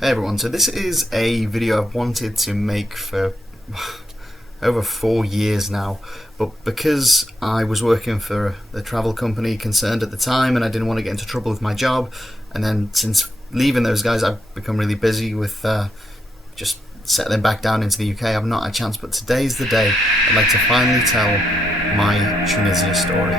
Hey everyone, so this is a video I've wanted to make for over 4 years now, but because I was working for the travel company concerned at the time and I didn't want to get into trouble with my job, and then since leaving those guys I've become really busy with just settling back down into the UK. I've not had a chance, but today's the day I'd like to finally tell my Tunisia story.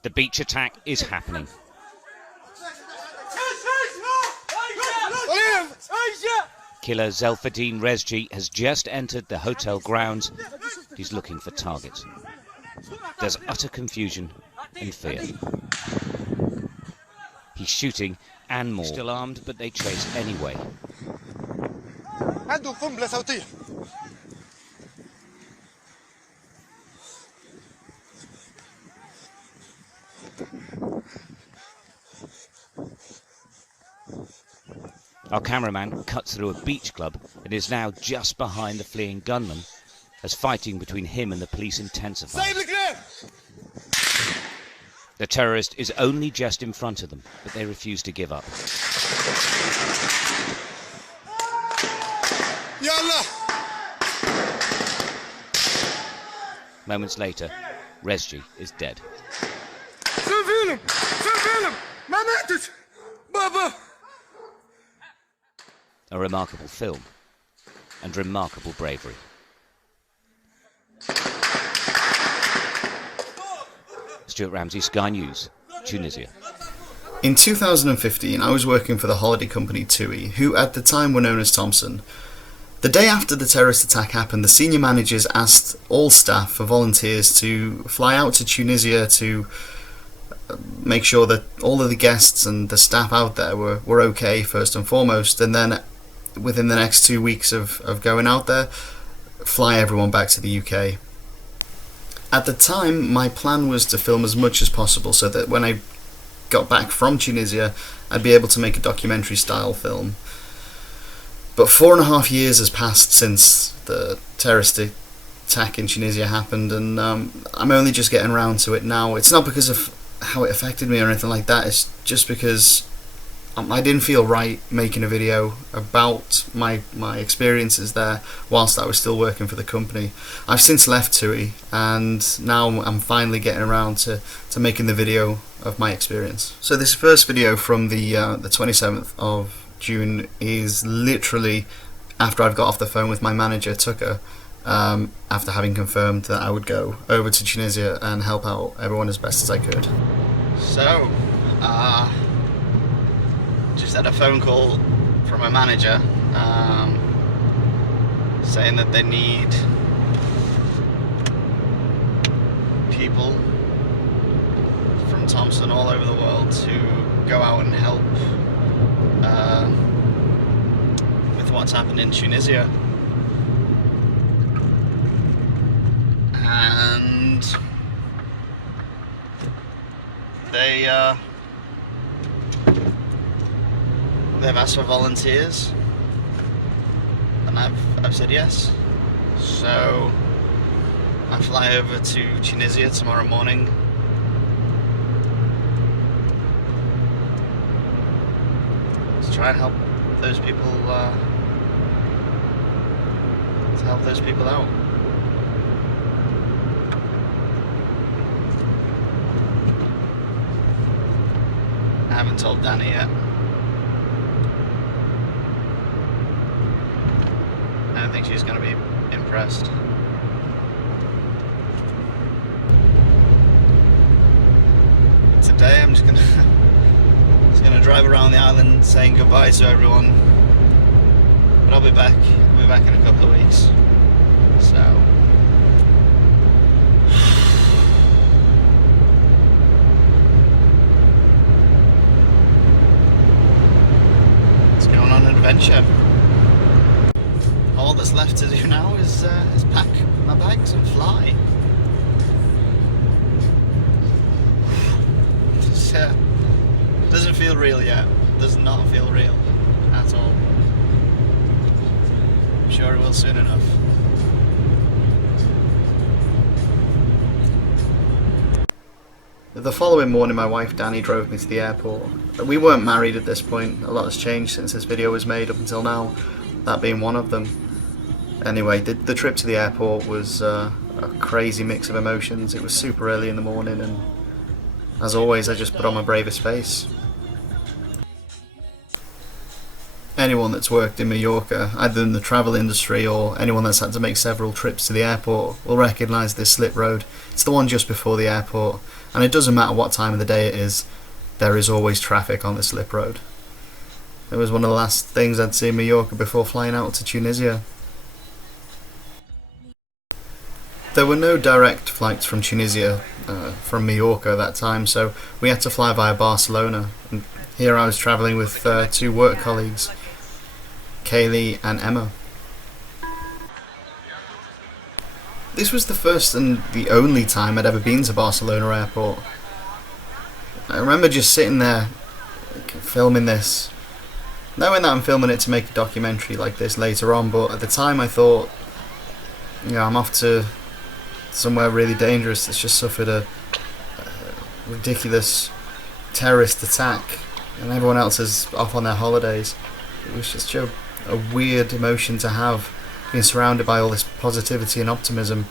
The beach attack is happening. Killer Zelfadine Rezji has just entered the hotel grounds. He's looking for targets. There's utter confusion and fear. He's shooting and more. Still armed, but they chase anyway. Our cameraman cuts through a beach club and is now just behind the fleeing gunman as fighting between him and the police intensifies. The terrorist is only just in front of them, but they refuse to give up. Moments later, Rezji is dead. A remarkable film and remarkable bravery. Stuart Ramsey, Sky News, Tunisia. In 2015, I was working for the holiday company TUI, who at the time were known as Thomson. The day after the terrorist attack happened, the senior managers asked all staff for volunteers to fly out to Tunisia to make sure that all of the guests and the staff out there were okay first and foremost, and then within the next 2 weeks of going out there, fly everyone back to the UK. At the time, my plan was to film as much as possible so that when I got back from Tunisia, I'd be able to make a documentary style film. But 4.5 years has passed since the terrorist attack in Tunisia happened, and I'm only just getting around to it now. It's not because of how it affected me or anything like that, it's just because I didn't feel right making a video about my experiences there whilst I was still working for the company. I've since left TUI, and now I'm finally getting around to making the video of my experience. So this first video from the 27th of June is literally after I've got off the phone with my manager Tucker, after having confirmed that I would go over to Tunisia and help out everyone as best as I could. So, just had a phone call from my manager saying that they need people from Thomson all over the world to go out and help with what's happened in Tunisia. And they've asked for volunteers, and I've said yes. So I fly over to Tunisia tomorrow morning. To try and help those people out. I haven't told Danny yet. I don't think she's going to be impressed. Today I'm just going to drive around the island saying goodbye to everyone. But I'll be back. I'll be back in a couple of weeks. So let's go on an adventure. All that's left to do now is pack my bags and fly. Doesn't feel real yet. Does not feel real at all. I'm sure it will soon enough. The following morning, my wife Danny drove me to the airport. We weren't married at this point. A lot has changed since this video was made up until now, that being one of them. Anyway, the trip to the airport was a crazy mix of emotions. It was super early in the morning, and as always, I just put on my bravest face. Anyone that's worked in Mallorca, either in the travel industry or anyone that's had to make several trips to the airport, will recognise this slip road. It's the one just before the airport, and it doesn't matter what time of the day it is, there is always traffic on this slip road. It was one of the last things I'd see in Mallorca before flying out to Tunisia. There were no direct flights from Tunisia, from Mallorca at that time, so we had to fly via Barcelona. And here I was travelling with two work colleagues, Kaylee and Emma. This was the first and the only time I'd ever been to Barcelona airport. I remember just sitting there, filming this, knowing that I'm filming it to make a documentary like this later on, but at the time I thought, I'm off to somewhere really dangerous that's just suffered a ridiculous terrorist attack, and everyone else is off on their holidays. It was just a weird emotion to have, being surrounded by all this positivity and optimism,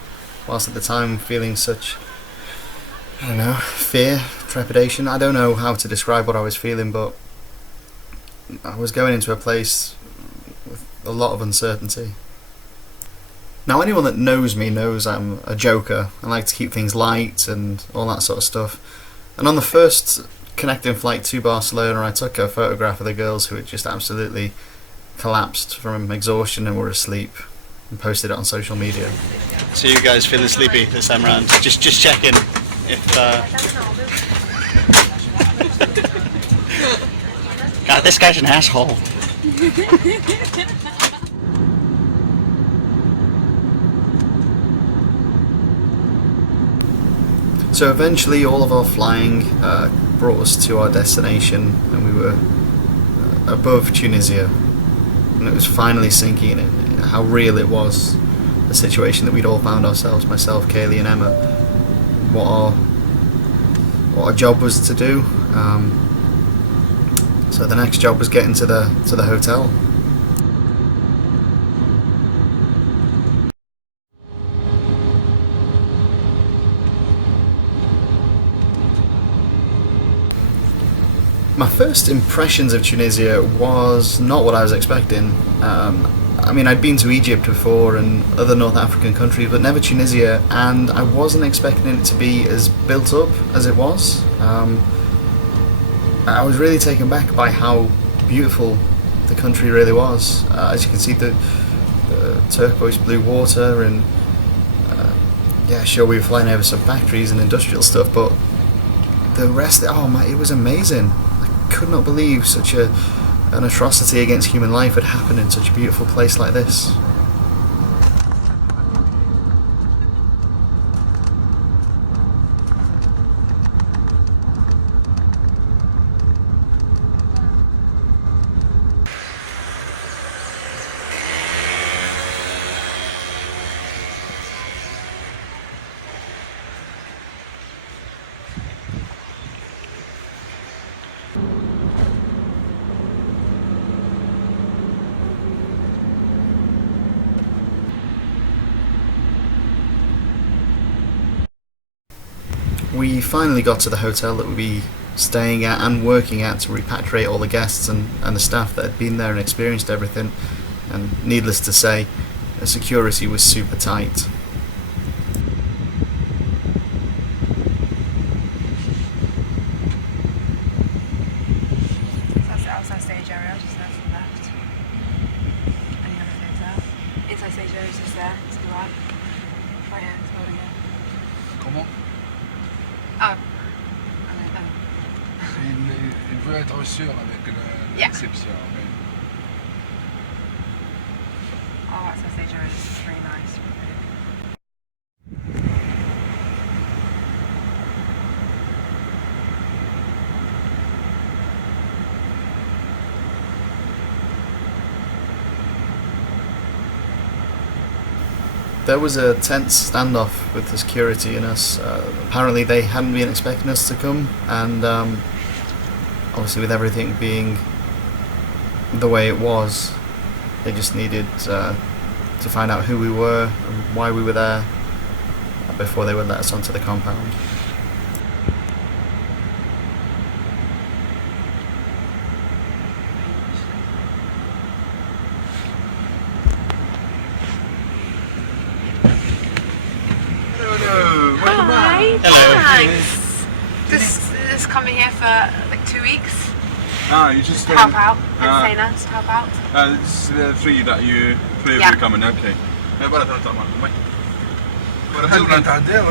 whilst at the time feeling such, fear, trepidation. I don't know how to describe what I was feeling, but I was going into a place with a lot of uncertainty. Now, anyone that knows me knows I'm a joker. I like to keep things light and all that sort of stuff. And on the first connecting flight to Barcelona, I took a photograph of the girls who had just absolutely collapsed from exhaustion and were asleep, and posted it on social media. So you guys feeling sleepy this time around? Just checking if... God, this guy's an asshole. So eventually all of our flying brought us to our destination, and we were above Tunisia, and it was finally sinking in how real it was, the situation that we'd all found ourselves, myself, Kaylee and Emma, what our job was to do. So the next job was getting to the hotel. My first impressions of Tunisia was not what I was expecting. I'd been to Egypt before and other North African countries, but never Tunisia, and I wasn't expecting it to be as built up as it was. I was really taken back by how beautiful the country really was. As you can see, the turquoise blue water, and we were flying over some factories and industrial stuff, but the rest, it was amazing. Could not believe such an atrocity against human life had happened in such a beautiful place like this. We finally got to the hotel that we'd be staying at and working at to repatriate all the guests and the staff that had been there and experienced everything, and needless to say, the security was super tight. That's the outside stage area, just there to the left. And you have a hotel. Inside stage area is just there, to the right. Right here, it's building here. Comment? Il veut être sûr avec l'exception. Oh, outside stage area is really nice. There was a tense standoff with the security and us. Apparently they hadn't been expecting us to come, and obviously with everything being the way it was, they just needed to find out who we were and why we were there before they would let us onto the compound. Hi. Hello. Thanks. Just coming here for like 2 weeks. You just Help out. Entertainer. Just help out. It's the three of you coming, okay. bara ثلاثة أعمال ما نتعدى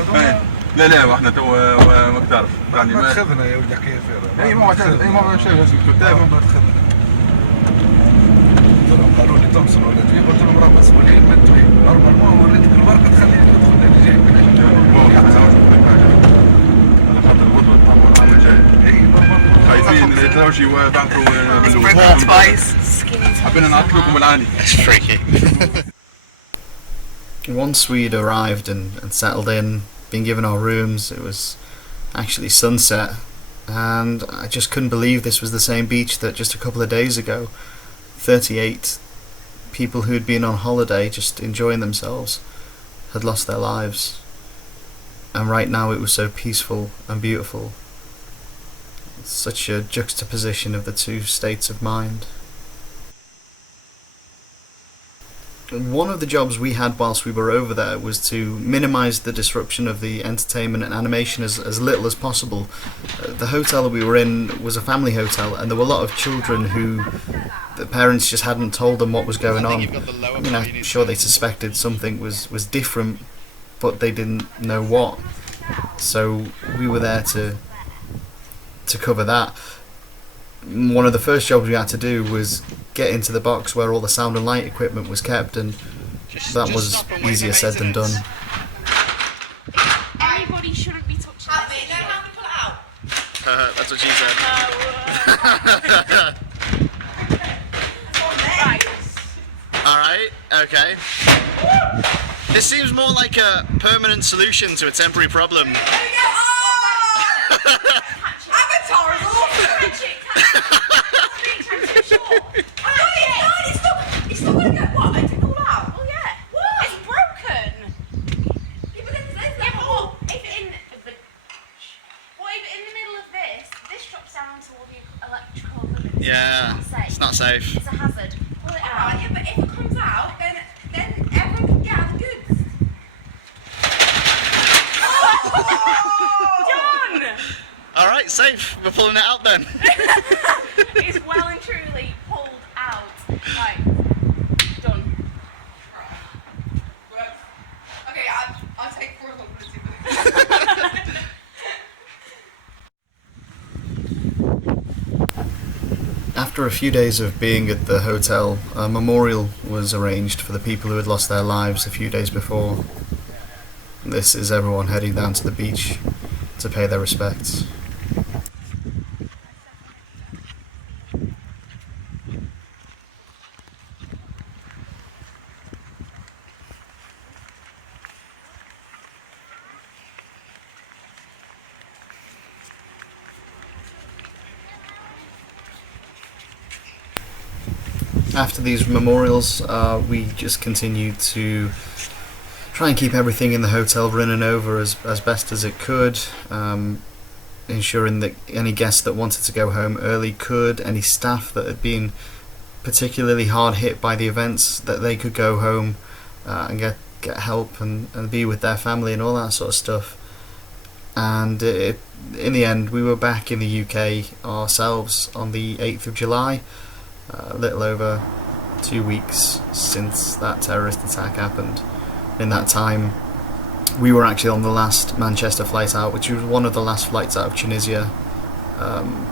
لا واحنا تو ما تعرف يعني ما تخذنا يا ولد حكاية فيها اي ما تعرف اي ما شيء لازم كتاب ما تخذنا قالوا لي تومسون ولا تي قلت لهم راه مسؤولين ما انتم نورمالمون وريتك الورقة تخليني ندخل اللي جاي على خاطر الغدوة تاع العام الجاي اي نورمالمون خايفين يتراوشي وبعثوا حبينا نعطلكم العالي. That's freaky. Once we'd arrived and settled in, been given our rooms, it was actually sunset, and I just couldn't believe this was the same beach that just a couple of days ago 38 people who'd been on holiday just enjoying themselves had lost their lives, and right now it was so peaceful and beautiful. It's such a juxtaposition of the two states of mind. One of the jobs we had whilst we were over there was to minimise the disruption of the entertainment and animation as little as possible. The hotel that we were in was a family hotel, and there were a lot of children who the parents just hadn't told them what was going on. I mean, I'm sure they suspected something was different, but they didn't know what. So we were there to cover that. One of the first jobs we had to do was get into the box where all the sound and light equipment was kept, and that was easier said than done. Everybody shouldn't be touching it. No, how to pull it out? That's what she said. Alright, okay. This seems more like a permanent solution to a temporary problem. Avatar is awful! It's not gonna go. What? I took all out? Oh yeah. What? It's broken! Yeah, but if in the middle of this drops down onto all the electrical equipment. Yeah, it's not safe. It's a hazard. Pull it out. Yeah, but if it comes out, then everyone can get out the goods. Done! Alright, safe. We're pulling it out then. It's well and truly pulled out. Right. Done. Okay, I'll take 4 responsibility. After a few days of being at the hotel, a memorial was arranged for the people who had lost their lives a few days before. This is everyone heading down to the beach to pay their respects. After these memorials, we just continued to try and keep everything in the hotel running over as best as it could, ensuring that any guests that wanted to go home early could, any staff that had been particularly hard hit by the events, that they could go home and get help and be with their family and all that sort of stuff. And in the end, we were back in the UK ourselves on the 8th of July, a little over 2 weeks since that terrorist attack happened. In that time, we were actually on the last Manchester flight out, which was one of the last flights out of Tunisia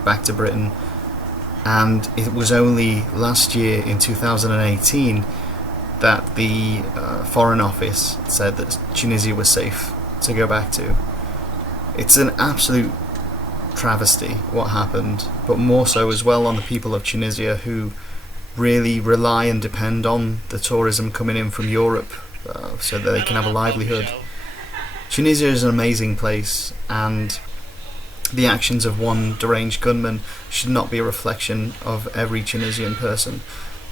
back to Britain. And it was only last year, in 2018, that the Foreign Office said that Tunisia was safe to go back to. It's an absolute travesty what happened, but more so as well on the people of Tunisia, who really rely and depend on the tourism coming in from Europe so that they can have a livelihood. Tunisia is an amazing place, and the actions of one deranged gunman should not be a reflection of every Tunisian person.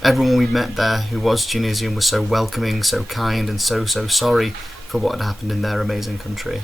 Everyone we met there who was Tunisian was so welcoming, so kind, and so sorry for what had happened in their amazing country.